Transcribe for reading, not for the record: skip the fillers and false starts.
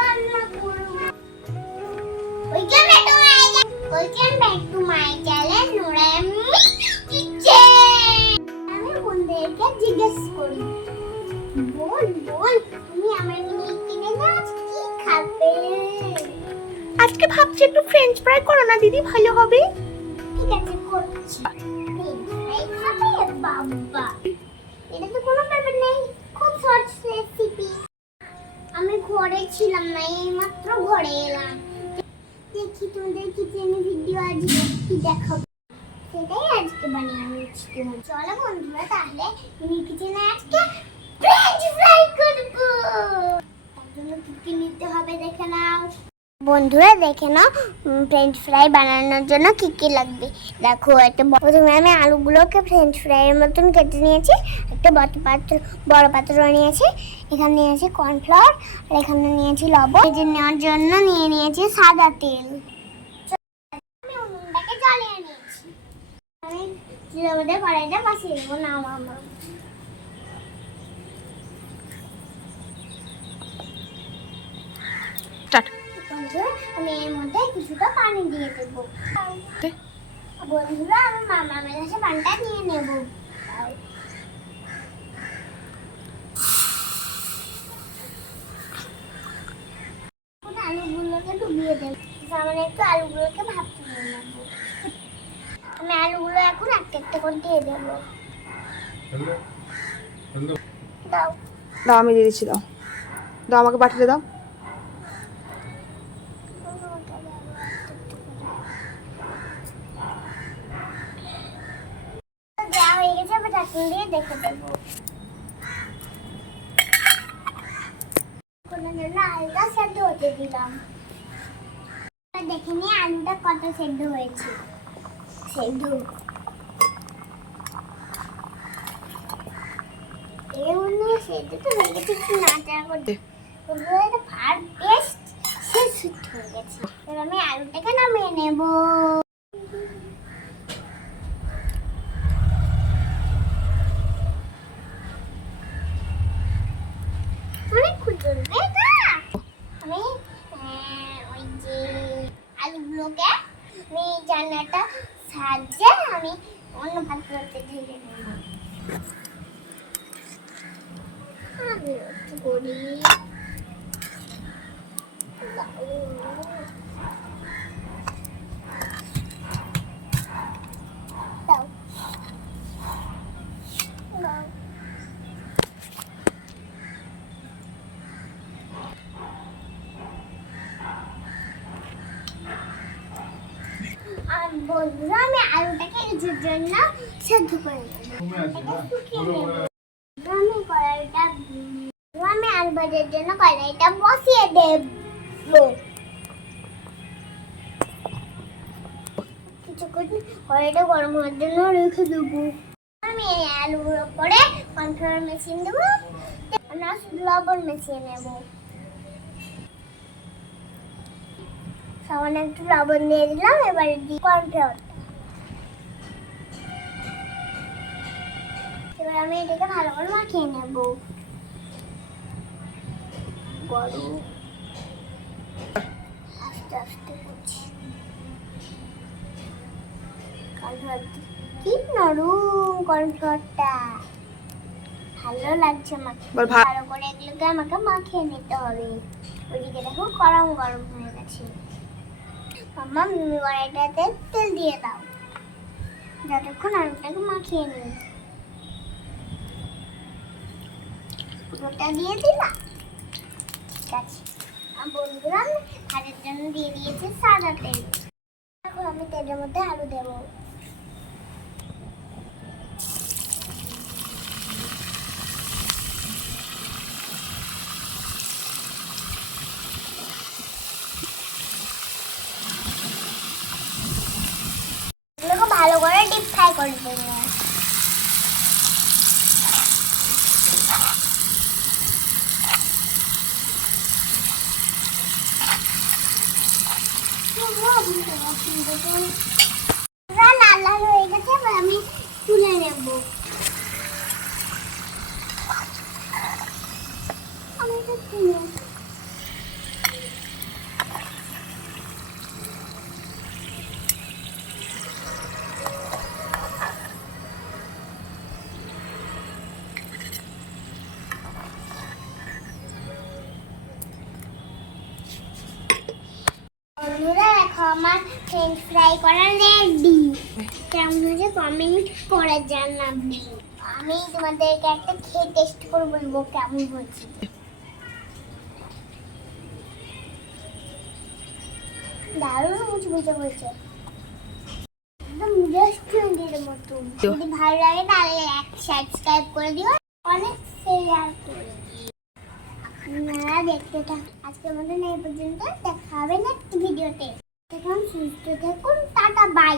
রান্না করব। Welcome back to my channel Norami kitchen. আমি বন্ধুদেরকে জিজ্ঞেস করি, বল তুমি আমার মিনি কিনে দাও, কি খাবে? আজকে ভাবছি একটু ফ্রেঞ্চ ফ্রাই করো না দিদি, ভালো হবে। ঠিক আছে, করছি। ফ্রেঞ্চ ফ্রাই খাবে? বাবা, এটা তো কোনো ব্যাপার নেই, খুব সহজ রেসিপি। আমি ঘরে ছিলাম না, এইমাত্র ঘরে এলাম। দেখি তোমাদের কিচেনে ভিডিও আজকে কি দেখাবো, সেটাই আজকে বানিয়ে নিচ্ছি। চলো বন্ধুরা, তাহলে মিনি কিচেনে আজকে ফ্রেঞ্চ ফ্রাই করবো। তার জন্য কি কি নিতে হবে দেখে নাও বন্ধুরা, দেখে নাও ফ্রেঞ্চ ফ্রাই বানানোর জন্য কি কি লাগবে। দেখো, একটা প্রথমে আমি আলুগুলোকে ফ্রেঞ্চ ফ্রাইয়ের মতন কেটে নিয়েছি। একটা বড় পাত্র নিয়েছি। এখানে নিয়েছি কর্নফ্লাওয়ার, আর এখানে নিয়েছি লবণ। ভেজে নেওয়ার জন্য নিয়ে নিয়েছি সাদা তেল। আমি উনুনটাকে জ্বালিয়ে নিয়েছি। আমি চুলার মধ্যে কড়াইটা বসিয়ে দেবো। না মামা, আমি এর মধ্যে কিছুটা পানি দিয়ে দেবো। বন্ধুরা, আমি মামার কাছে পানিটা নিয়ে নেব। আলুগুলোকে ডুবিয়ে দেব। সামনে একটু আলুগুলোকে ভাপতে নিয়ে নেব। আমি আলুগুলো এখন একটা একটা করে দিয়ে দেবো। দাও দাও, আমি দিয়ে দিচ্ছি। দাও দাও, আমাকে বাটিতে দাও। দেওয়া হয়ে গেছে, এবার ঢাকনা দিয়ে দেখে দেবো। আলুটা সেদ্ধ হতে দিলাম। দেখে নিয়ে আলুটা কত সেদ্ধ হয়েছে। সেদ্ধ সেদ্ধ তো হয়ে গেছে, একটু নাড়াচাড়া করতে। পেস্ট শেষ হয়ে গেছে। এবার আমি আলুটাকে নামিয়ে নেব। অনেকক্ষণ চলবে এটা। আমি ওই যে আলুগুলোকে আমি জানাটা সাহায্যে আমি অন্য পাত্রতে ঢেলে নেব। আমি একটু করি। দাও দাও। আর বন্ধুরা, আমি আলুটাকে কিছুর জন্য সেদ্ধ করে নেব। আমি কড়াইটা আমি আলু ভাজার জন্য কড়াইটা বসিয়ে দেব। কিছুক্ষণ কড়াইটা গরম হওয়ার জন্য রেখে দেবো। আমি আলুর উপরে কর্নফ্লাওয়ার মিশিয়ে দেবো। আমরা শুধু লবণ মিশিয়ে নেব। সামান্য একটু লবণ দিয়ে দিলাম। এবারে দিই কর্নফ্লাওয়ারটা। এবার আমি এটাকে ভালো করে মাখিয়ে নেব। আস্তে আস্তে করছি। কি নরম কর্নফ্লাওয়ারটা, ভালো লাগছে আমাকে। ভালো করে এগুলোকে আমাকে মাখিয়ে নিতে হবে। ওইদিকে দেখো গরম গরম হয়ে গেছে। মাম্মা, কড়াইটাতে তেল দিয়ে দাও, যতক্ষণ আলুটাকে মাখিয়ে নিই। ওটা দিয়ে দিলাম। ঠিক আছে। বন্ধুরা, আমি ভাজার জন্য দিয়ে দিয়েছি সাদা তেল। এখন আমি তেলের মধ্যে আলু দেবো। এগুলোকে ভালো করে ডিপ ফ্রাই করে দেবো। লাল লাল হয়ে গেছে, এবার আমি তুলে নেব। আমি তো তুলে আমার ফ্রেঞ্চ ফ্রাই করা রেডি। কেমন হয়েছে কমেন্ট করে জানাবি। আমি তোমাদেরকে একটা খেয়ে টেস্ট করে বলবো কেমন হয়েছে। দারুণ মুচমুচে হয়েছে, একদম রেস্টুরেন্টের মতো। যদি ভালো লাগে তাহলে সাবস্ক্রাইব করে দিও, অনেক শেয়ার করে দিও। আপনারা দেখতে থাকুন। আজকের মতন এই পর্যন্ত, দেখা হবে নেক্সট ভিডিওতে। এখন সুস্থ থাকুন, টাটা বাই।